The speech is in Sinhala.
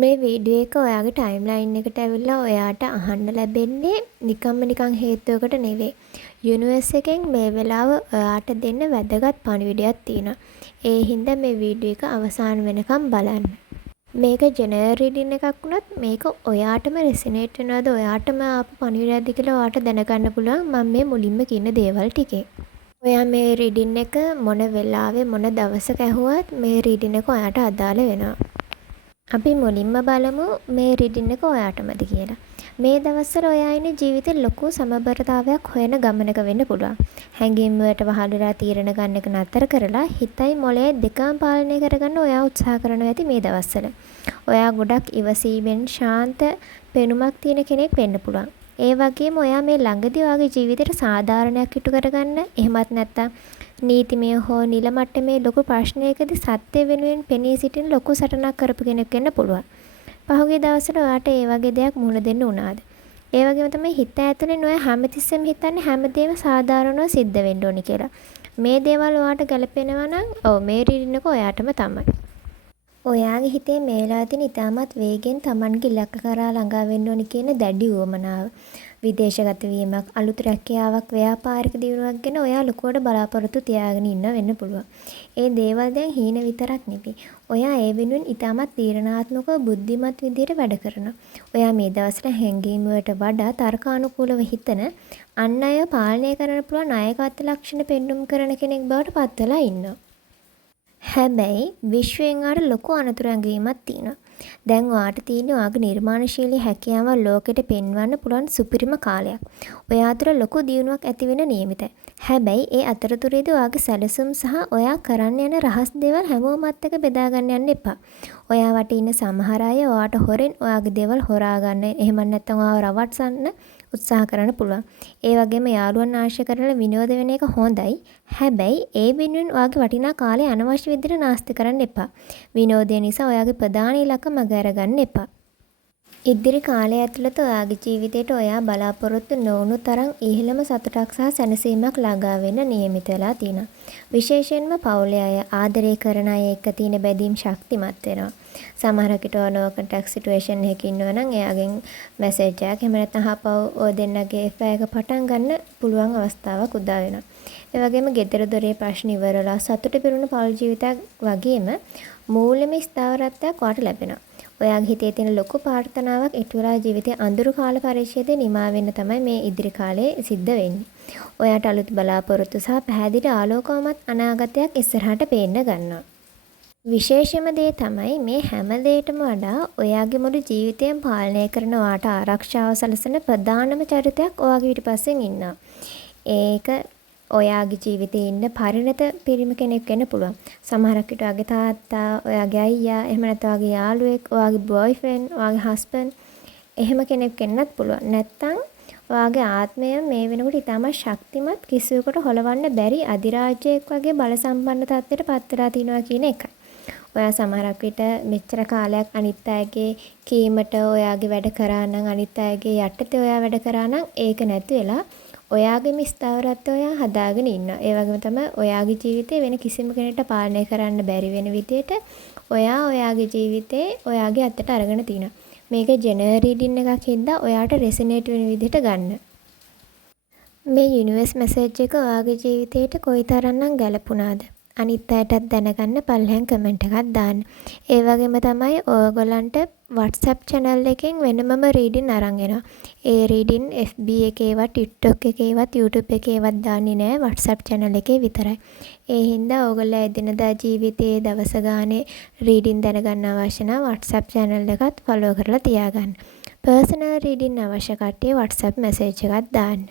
මේ වීඩියෝ එක ඔයාගේ ටයිම්ලයින් එකට ඇවිල්ලා ඔයාට අහන්න ලැබෙන්නේ නිකන් හේතුවකට නෙවෙයි. යුනිවර්ස් එකෙන් මේ වෙලාව ඔයාට දෙන්න වැදගත් පණිවිඩයක් තියෙනවා. ඒ හින්දා මේ වීඩියෝ එක අවසාන වෙනකම් බලන්න. මේක ජෙනරල් රීඩින් එකක් වුණත් මේක ඔයාටම රෙසිනේට් වෙනවද ඔයාටම ආපු පණිවිඩයක්ද කියලා ඔයාට දැනගන්න පුළුවන් මම මේ මුලින්ම කියන දේවල් ටිකෙන්. ඔයා මේ රීඩින් එක මොන වෙලාවෙ මොන දවසක ඇහුවත් මේ රීඩින් එක ඔයාට අදාළ වෙනවා. අපි මුලින්ම බලමු මේ රීඩින් එක ඔයාටමද කියලා. මේ දවස්වල ඔයා ඉන්නේ ජීවිතේ ලොකු සමබරතාවයක් හොයන ගමනක වෙන්න පුළුවන්. හැඟීම් වලට වහල් වෙලා තීරණ ගන්න එක නතර කරලා හිතයි මොළයයි දෙකම පාලනය කරගන්න ඔයා උත්සාහ කරනවා ඇති මේ දවස්වල. ඔයා ගොඩක් ඉවසීමෙන් ශාන්ත පෙනුමක් තියෙන කෙනෙක් වෙන්න පුළුවන්. ඒ වගේම ඔයා මේ ළඟදී ඔයාගේ ජීවිතේට සාධාරණයක් ඉටු කරගන්න එහෙමත් නැත්නම් නීතිමය හෝ නිල මට්ටමේ ලොකු ප්‍රශ්නයකදී සත්‍ය වෙනුවෙන් පෙනී සිටින ලොකු සටනක් කරපු කෙනෙක් වෙන්න පුළුවන්. පහුගිය දවස්වල ඔයාට ඒ වගේ දෙයක් මුහුණ දෙන්න වුණාද? ඒ වගේම තමයි හිත ඇතුලෙන් ඔයා හැමතිස්සෙම හිතන්නේ හැමදේම සාධාරණව සිද්ධ වෙන්න ඕනි කියලා. මේ දේවල් ඔයාට ගැලපෙනවා නම් මේ රීඩින් එක ඔයාටම තමයි. ඔයාගේ හිතේ මේ වෙලාවේ තියෙන ඉතාමත් වේගෙන් Tamanගේ ඉලක්ක කරා ළඟා වෙන්න ඕනි කියන දැඩි උවමනාව. විදේශගත වීමක්, අලුත් රැකියාවක්, ව්‍යාපාරික දියුණුවක් ගැන ඔයා ලොකුවට බලාපොරොත්තු තියාගෙන ඉන්න වෙන්න පුළුවන්. ඒ දේවල් දැන් හීන විතරක් නෙවෙයි. ඔයා ඒ වෙනුවෙන් ඉතාමත් තීරණාත්මකව බුද්ධිමත් විදිහට වැඩ කරනවා. ඔයා මේ දවස්වල හැංගීම් වලට වඩා තර්කානුකූලව හිතන අන් අය පාලනය කරන්න පුළුවන් නායකත්ව ලක්ෂණ පෙන්눔 කරන කෙනෙක් බවට පත් වෙලා ඉන්නවා. හැබැයි විශ්වයෙන් ආර ලොකු අනතුරු ඇඟවීමක් තියෙනවා. දැන් ඔයාට තියෙන ඔයාගේ නිර්මාණශීලී හැකියාව ලෝකෙට පෙන්වන්න පුළුවන් සුපිරිම කාලයක්. ඔයා අතර ලොකු දියුණුවක් ඇති වෙන නියමිතයි. හැබැයි ඒ අතරතුරේදී ඔයාගේ සැලසුම් සහ ඔයා කරන්න යන රහස් දේවල් හැමෝමත් එක්ක බෙදා ගන්න යන්න එපා. ඔයා වටේ ඉන්න සමහර අය ඔයාට හොරෙන් ඔයාගේ දේවල් හොරා ගන්න එහෙම නැත්නම් ඔයාව රවට්ටන්න උත්සාහ කරන්න පුළුවන්. ඒ වගේම යාළුවන් ආශ්‍රය කරලා විනෝද වෙන එක හොඳයි. හැබැයි ඒ වෙනුවෙන් ඔයාගේ වටිනා කාලය අනවශ්‍ය විදිහට නාස්ති කරන්න එපා. විනෝදය නිසා ඔයාගේ ප්‍රධාන ඉලක්ක මග අරගන්න එපා. ඉදිරි කාලය ඇතුළත ඔයාගේ ජීවිතේට ඔයා බලාපොරොත්තු නොවුණු තරම් ඉහළම සතුටක් සහ සැනසීමක් ළඟා වෙන්න නියමිත වෙලා තියෙනවා. විශේෂයෙන්ම පවුලේ අය ආදරය කරන අය එක්ක තියෙන බැඳීම් ශක්තිමත් වෙනවා. සමහරකට නෝ කොන්ටැක්ට් සිටුේෂන් එකක ඉන්නවා නම් එයාගෙන් මැසේජ් එකක් එහෙම නැත්නම් හපව ඔය දෙන්නගේ එෆ් එක පටන් ගන්න පුළුවන් අවස්ථාවක් උදා වෙනවා. ඒ වගේම ගෙදර දොරේ ප්‍රශ්න ඉවරලා සතුට පිරුණු පෞල් ජීවිතයක් වගේම මූල්‍යමය ස්ථාවරත්වයක් වාට ලැබෙනවා. ඔයාගේ හිතේ තියෙන ලොකු ප්‍රාර්ථනාවක් ඉටු වෙලා ජීවිතයේ අඳුරු කාල පරිච්ඡේදය නිමා වෙන්න තමයි මේ ඉදිරි කාලේ සිද්ධ වෙන්නේ. ඔයාට අලුත් බලාපොරොත්තු සහ පැහැදිලි ආලෝකමත් අනාගතයක් ඉස්සරහට පේන්න ගන්නවා. විශේෂම දේ තමයි මේ හැම දෙයකටම වඩා ඔයාගේ මුළු ජීවිතයම පාලනය කරන ඔයාට ආරක්ෂාව සැලසෙන ප්‍රධානම චරිතයක් ඔයාගේ පිටපස්සෙන් ඉන්නවා. ඒක ඔයාගේ ජීවිතේ ඉන්න පරිණත පිරිමි කෙනෙක් වෙන්න පුළුවන්. සමහරක් විට ඔයාගේ තාත්තා, ඔයාගේ අයියා, එහෙම නැත්නම් ඔයාගේ යාළුවෙක්, ඔයාගේ බොයිෆ්‍රෙන්ඩ්, ඔයාගේ හස්බන්ඩ් එහෙම කෙනෙක් වෙන්නත් පුළුවන්. නැත්නම් ඔයාගේ ආත්මය මේ වෙනකොට ඉතාමත් ශක්තිමත් කිසිවෙකුට හොලවන්න බැරි අධිරාජ්‍යයක් වගේ බල සම්පන්න තත්ත්වයට පත් වෙලා තිනවා කියන එකයි. ඔයා සමහරක් විට මෙච්චර කාලයක් අනිත් අයගේ කීමට ඔයාගේ වැඩ කරා නම් අනිත් අයගේ යටතේ ඔයා වැඩ කරා නම් ඒක නැති වෙලා ඔයාගේම ස්ථාවරත්වය ඔයා හදාගෙන ඉන්නවා. ඒ වගේම තමයි ඔයාගේ ජීවිතේ වෙන කිසිම කෙනෙක්ට පාලනය කරන්න බැරි වෙන විදිහට ඔයා ඔයාගේ ජීවිතේ ඔයාගේ අතට අරගෙන තිනවා. මේක ජෙනරල් රීඩින් එකක් හින්දා ඔයාට රෙසනේට් වෙන විදිහට ගන්න. මේ යුනිවර්ස් මැසේජ් එක ඔයාගේ ජීවිතේට කොයිතරම්නම් ගැලපුණාද? අනිත් අයටත් දැනගන්න පල්ලෙහාන් කමෙන්ට් එකක් දාන්න. ඒ වගේම තමයි ඔයගොල්ලන්ට WhatsApp channel එකෙන් වෙනමම රීඩින් අරන් එනවා. ඒ රීඩින් FB එකේවත් TikTok එකේවත් YouTube එකේවත් දාන්නේ නැහැ WhatsApp channel එකේ විතරයි. ඒ හින්දා ඔයගොල්ලෝ එදිනදා ජීවිතයේ දවස ගානේ රීඩින් දැනගන්න අවශ්‍ය නම් WhatsApp channel එකත් follow කරලා තියාගන්න. personal රීඩින් අවශ්‍ය කට්ටිය WhatsApp message එකක් දාන්න.